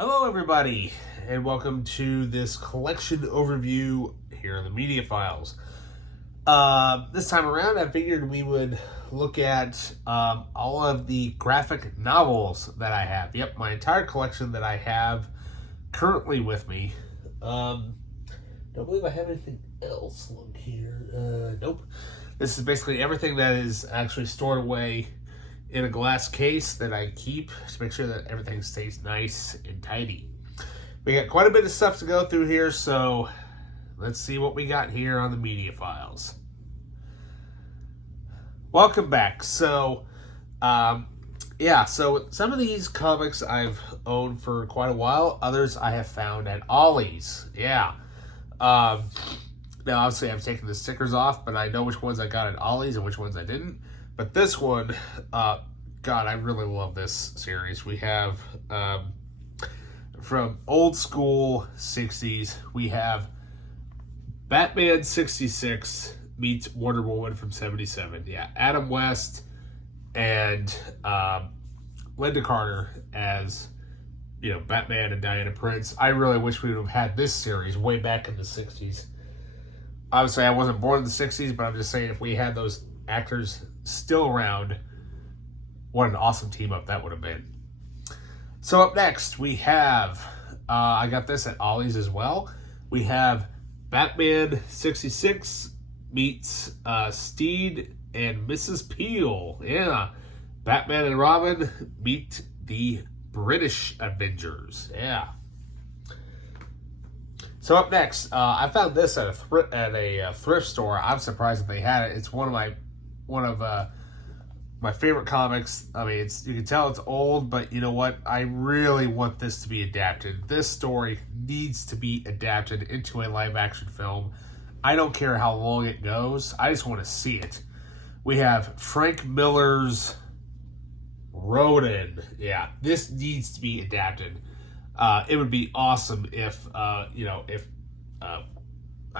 Hello, everybody, and welcome to this collection overview here in the Media Files. This time around, I figured we would look at all of the graphic novels that I have. Yep, my entire collection that I have currently with me. Don't believe I have anything else. Look here. Nope. This is basically everything that is actually stored away in a glass case that I keep to make sure that everything stays nice and tidy. We got quite a bit of stuff to go through here, so let's see what we got here on the Media Files. Welcome back. So, so some of these comics I've owned for quite a while. Others I have found at Ollie's. Yeah. Now, obviously, I've taken the stickers off, but I know which ones I got at Ollie's and which ones I didn't. But this one, God, I really love this series. We have, from old school 60s, we have Batman 66 meets Wonder Woman from 77. Yeah, Adam West and Linda Carter as, Batman and Diana Prince. I really wish we would have had this series way back in the 60s. Obviously, I wasn't born in the 60s, but I'm just saying if we had those actors still around, what an awesome team up that would have been. So up next, we have, I got this at Ollie's as well. We have Batman 66 meets Steed and Mrs. Peel. Yeah. Batman and Robin meet the British Avengers. Yeah. So up next, I found this at a thrift store. I'm surprised that they had it. It's one of my favorite comics. I mean, you can tell it's old, but you know what? I really want this to be adapted. This story needs to be adapted into a live-action film. I don't care how long it goes. I just want to see it. We have Frank Miller's Ronin. Yeah, this needs to be adapted. It would be awesome if I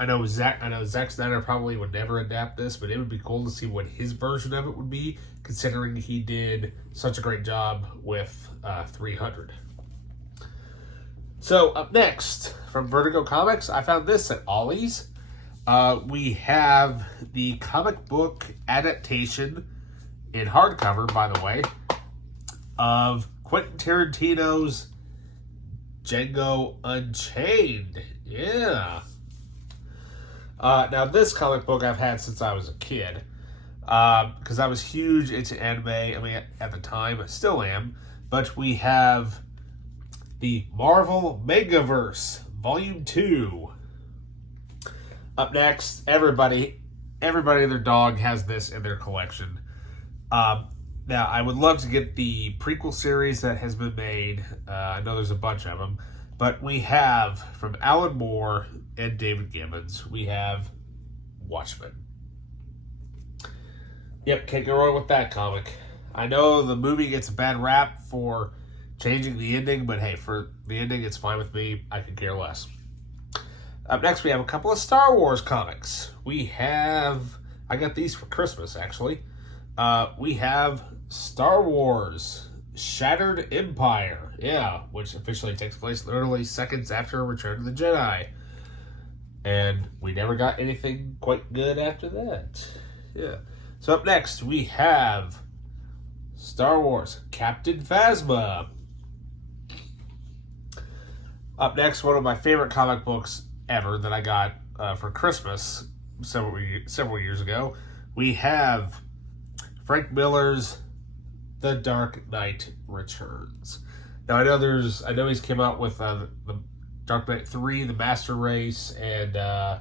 know Zack Snyder probably would never adapt this, but it would be cool to see what his version of it would be, considering he did such a great job with 300. So up next, from Vertigo Comics, I found this at Ollie's. We have the comic book adaptation in hardcover, by the way, of Quentin Tarantino's Django Unchained. Yeah. Now, this comic book I've had since I was a kid, because I was huge into anime. I mean, at the time, I still am. But we have the Marvel Megaverse Volume 2. Up next, everybody and their dog has this in their collection. Now, I would love to get the prequel series that has been made. I know there's a bunch of them. But we have, from Alan Moore and David Gibbons, we have Watchmen. Yep, can't go wrong with that comic. I know the movie gets a bad rap for changing the ending, but hey, for the ending, it's fine with me. I could care less. Up next, we have a couple of Star Wars comics. I got these for Christmas, actually. We have Star Wars Shattered Empire, yeah, which officially takes place literally seconds after Return of the Jedi. And we never got anything quite good after that. Yeah. So up next, we have Star Wars Captain Phasma. Up next, one of my favorite comic books ever that I got for Christmas several years ago. We have Frank Miller's The Dark Knight Returns. Now I know he's come out with the Dark Knight 3, The Master Race, and I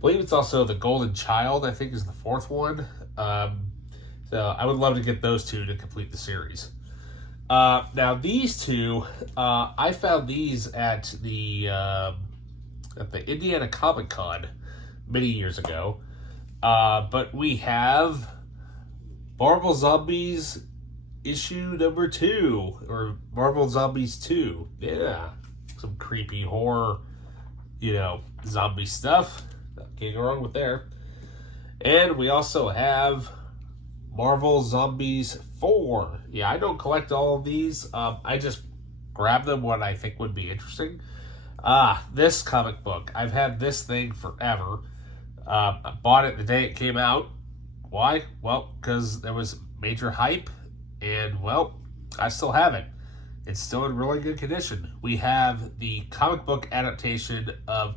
believe it's also The Golden Child, I think is the fourth one. So I would love to get those two to complete the series. Now these two, I found these at the Indiana Comic Con many years ago. But we have Marvel Zombies issue number 2, or Marvel Zombies 2. Yeah. Some creepy horror, zombie stuff. Can't go wrong with there. And we also have Marvel Zombies 4. Yeah, I don't collect all of these. I just grab them when I think would be interesting. This comic book. I've had this thing forever. I bought it the day it came out. Why? Well, because there was major hype, and, well, I still have it. It's still in really good condition. We have the comic book adaptation of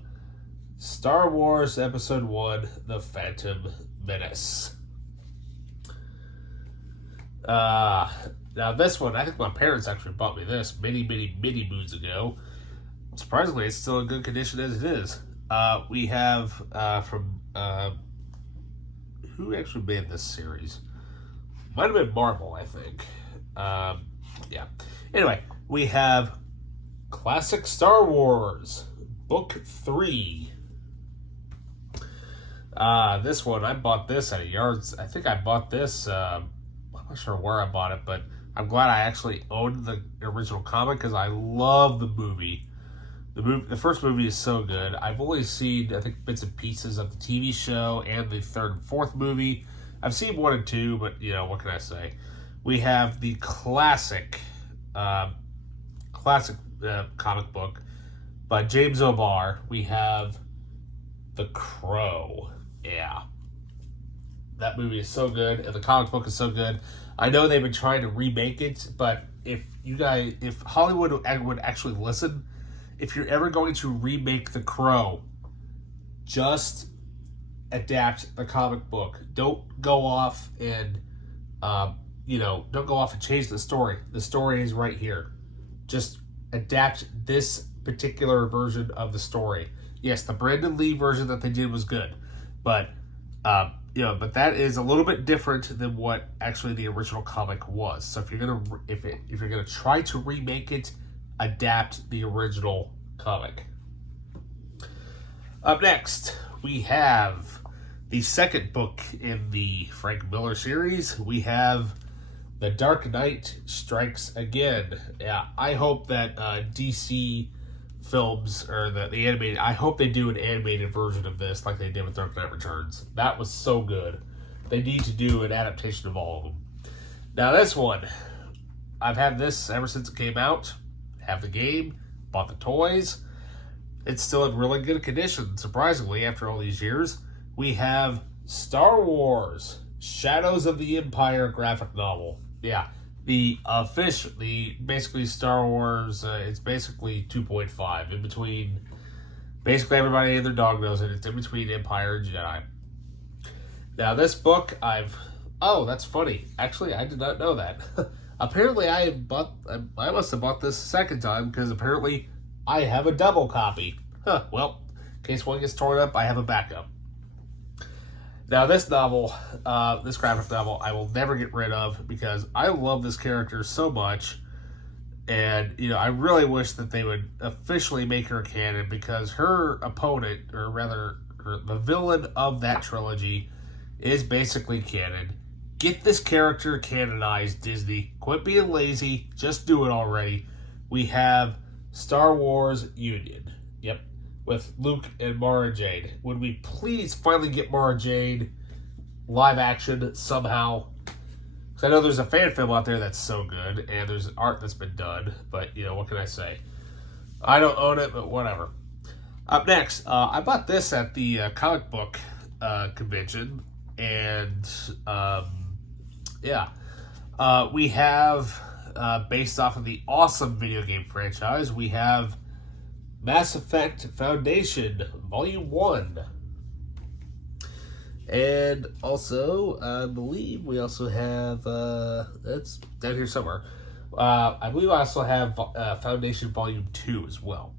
Star Wars Episode 1, The Phantom Menace. Now this one, I think my parents actually bought me this many moons ago. Surprisingly, it's still in good condition as it is. We have from who actually made this series? Might have been Marvel, I think. Yeah. Anyway, we have Classic Star Wars, Book 3. This one, I bought this at a Yards. I think I bought this, I'm not sure where I bought it, but I'm glad I actually owned the original comic because I love the movie. The first movie is so good. I've only seen, I think, bits and pieces of the TV show and the third and fourth movie. I've seen 1 and 2, but, what can I say? We have the classic comic book by James O'Barr. We have The Crow. Yeah. That movie is so good, and the comic book is so good. I know they've been trying to remake it, but if Hollywood would actually listen, if you're ever going to remake The Crow, just adapt the comic book. Don't go off and, don't go off and change the story. The story is right here. Just adapt this particular version of the story. Yes, the Brandon Lee version that they did was good, but but that is a little bit different than what actually the original comic was. So if you're gonna try to remake it, adapt the original comic. Up next, we have the second book in the Frank Miller series. We have The Dark Knight Strikes Again. Yeah, I hope that DC films, or the animated, I hope they do an animated version of this like they did with Dark Knight Returns. That was so good. They need to do an adaptation of all of them. Now this one, I've had this ever since it came out. Have the game, bought the toys. It's still in really good condition, surprisingly, after all these years. We have Star Wars Shadows of the Empire graphic novel. Yeah, the basically Star Wars, it's basically 2.5, in between, basically everybody and their dog knows it, it's in between Empire and Jedi. Now this book, that's funny, actually I did not know that. Apparently I must have bought this a second time, because apparently I have a double copy. Well, in case one gets torn up, I have a backup. Now this novel, this graphic novel, I will never get rid of because I love this character so much. And, I really wish that they would officially make her canon, because her opponent, or rather the villain of that trilogy, is basically canon. Get this character canonized, Disney. Quit being lazy. Just do it already. We have Star Wars Union. Yep. With Luke and Mara Jade. Would we please finally get Mara Jade live action somehow? Because I know there's a fan film out there that's so good, and there's art that's been done, but, what can I say? I don't own it, but whatever. Up next, I bought this at the comic book convention, and, we have, based off of the awesome video game franchise, we have Mass Effect Foundation, Volume 1. And also, I believe we also have, it's down here somewhere. I believe I also have Foundation Volume 2 as well.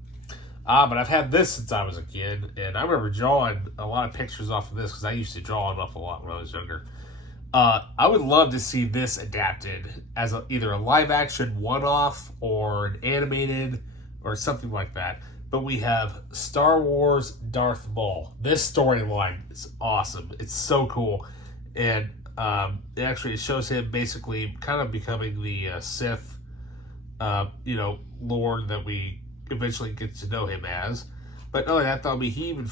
But I've had this since I was a kid, and I remember drawing a lot of pictures off of this, because I used to draw an awful lot when I was younger. I would love to see this adapted as either a live-action one-off, or an animated, or something like that. But we have Star Wars Darth Maul. This storyline is awesome. It's so cool. And it shows him basically kind of becoming the Sith, Lord that we eventually get to know him as. But not only that, he even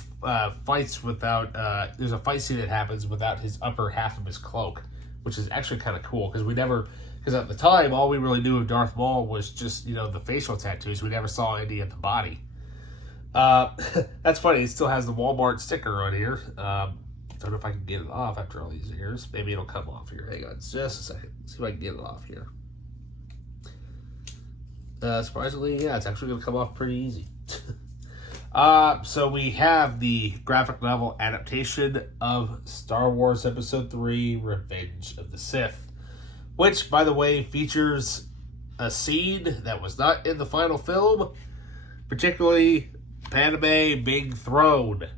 fights without, there's a fight scene that happens without his upper half of his cloak, which is actually kind of cool, because we never Because at the time, all we really knew of Darth Maul was just, the facial tattoos. We never saw any of the body. That's funny. It still has the Walmart sticker on here. Don't know if I can get it off after all these years. Maybe it'll come off here. Hang on just a second. See if I can get it off here. Surprisingly, yeah, it's actually going to come off pretty easy. So we have the graphic novel adaptation of Star Wars Episode 3, Revenge of the Sith, which, by the way, features a scene that was not in the final film, particularly Padme being thrown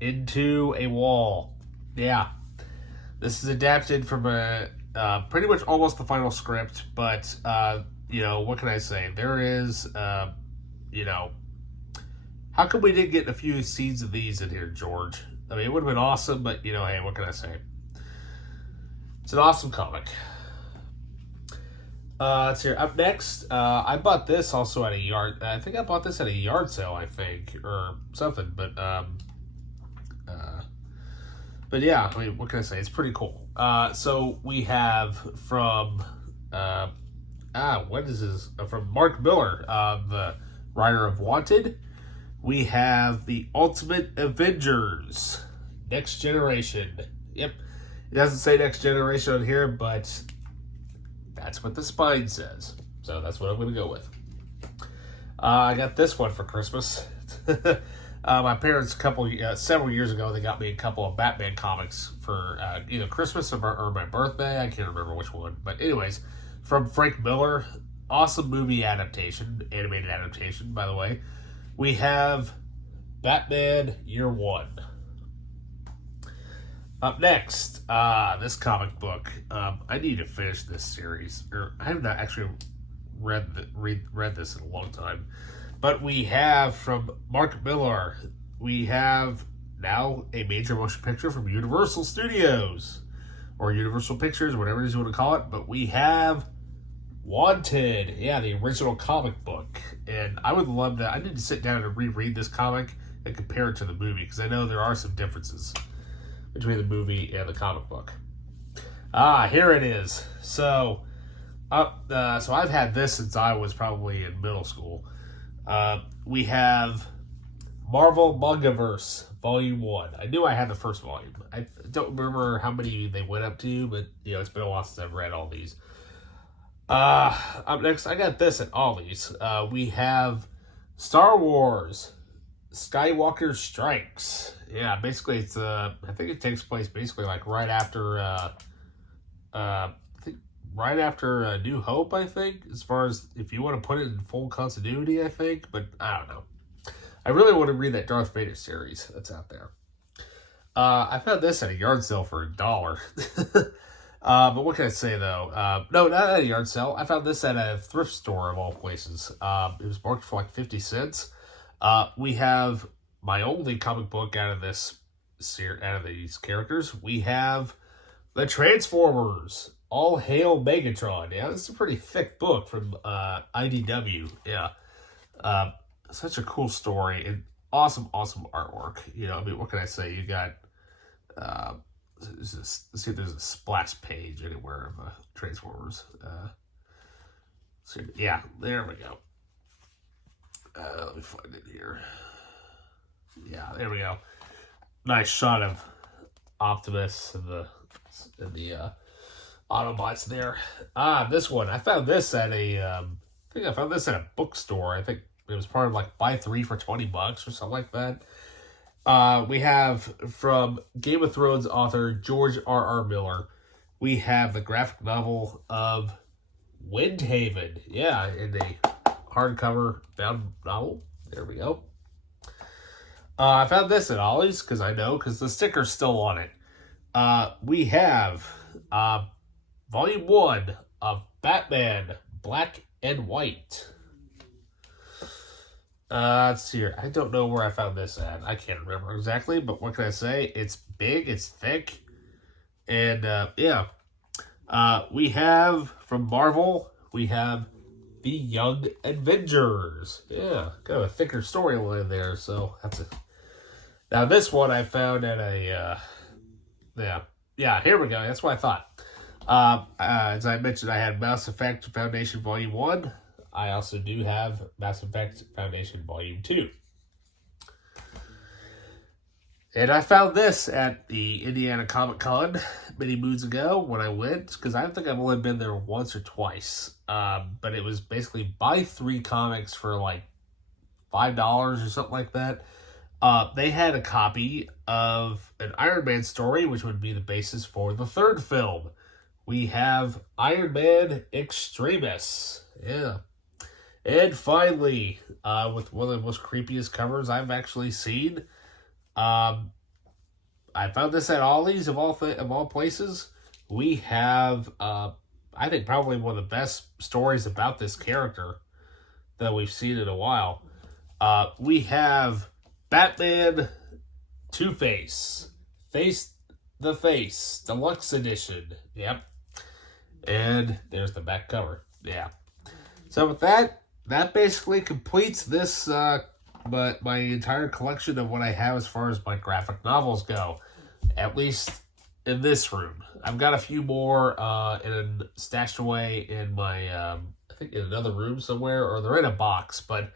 into a wall. Yeah, this is adapted from pretty much almost the final script, but, what can I say? There is, how come we didn't get a few scenes of these in here, George? I mean, it would have been awesome, but, hey, what can I say? It's an awesome comic. Let's hear. Up next, I bought this also at a yard. I think I bought this at a yard sale, or something. But yeah, I mean, what can I say? It's pretty cool. So we have from what is this? From Mark Millar, the writer of Wanted. We have the Ultimate Avengers, Next Generation. Yep, it doesn't say Next Generation on here, but that's what the spine says. So that's what I'm going to go with. I got this one for Christmas. My parents, several years ago, they got me a couple of Batman comics for either Christmas or my birthday. I can't remember which one. But anyways, from Frank Miller, awesome movie adaptation, animated adaptation, by the way. We have Batman Year One. Up next, this comic book. I need to finish this series. I have not actually read this in a long time. But we have from Mark Millar, we have now a major motion picture from Universal Studios, or Universal Pictures, whatever it is you want to call it. But we have Wanted, yeah, the original comic book. And I would love to, I need to sit down and reread this comic and compare it to the movie, because I know there are some differences between the movie and the comic book. Here it is. So I've had this since I was probably in middle school. We have Marvel Mangaverse Volume 1. I knew I had the first volume. I don't remember how many they went up to, but it's been a while since I've read all these. Up next, I got this at Ollie's. We have Star Wars Skywalker Strikes. Yeah, basically it's I think it takes place basically like right after New Hope, I think, as far as if you want to put it in full continuity, I think, but I don't know. I really want to read that Darth Vader series that's out there. I found this at a yard sale for $1. But what can I say, though? No, not at a yard sale. I found this at a thrift store, of all places. It was marked for like 50 cents. We have my only comic book out of these characters. We have the Transformers, All Hail Megatron. Yeah, this is a pretty thick book from IDW. Yeah. Such a cool story and awesome artwork. I mean, what can I say? You got... let's see if there's a splash page anywhere of Transformers. Yeah, there we go. Let me find it here. Yeah, there we go. Nice shot of Optimus and the Autobots there. This one, I found this at a bookstore. I think it was part of like buy 3 for $20 or something like that. We have from Game of Thrones author George R.R. Miller, we have the graphic novel of Windhaven. Yeah, in the hardcover bound novel. There we go. I found this at Ollie's because the sticker's still on it. We have Volume 1 of Batman Black and White. Let's see here. I don't know where I found this at. I can't remember exactly, but what can I say? It's big, it's thick, and yeah. We have from Marvel, we have the Young Avengers. Yeah, kind of a thicker storyline there, so that's it. Now this one I found at a, yeah, here we go. That's what I thought. As I mentioned, I had Mass Effect Foundation Volume 1. I also do have Mass Effect Foundation Volume 2. And I found this at the Indiana Comic Con many moons ago when I went, because I think I've only been there once or twice. But it was basically buy 3 comics for like $5 or something like that. They had a copy of an Iron Man story, which would be the basis for the 3rd film. We have Iron Man Extremis. Yeah. And finally, with one of the most creepiest covers I've actually seen, I found this at Ollie's of all places. We have, I think, probably one of the best stories about this character that we've seen in a while. We have Batman Two-Face, Face the Face, Deluxe Edition. Yep. And there's the back cover. Yeah. So with that basically completes this, but my entire collection of what I have as far as my graphic novels go, at least in this room. I've got a few more stashed away in my, I think in another room somewhere, or they're in a box, but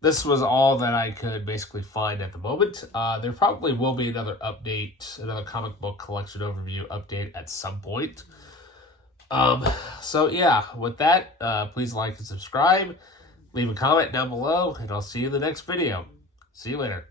this was all that I could basically find at the moment. There probably will be another update, another comic book collection overview update at some point. So yeah, with that, please like and subscribe, leave a comment down below, and I'll see you in the next video. See you later.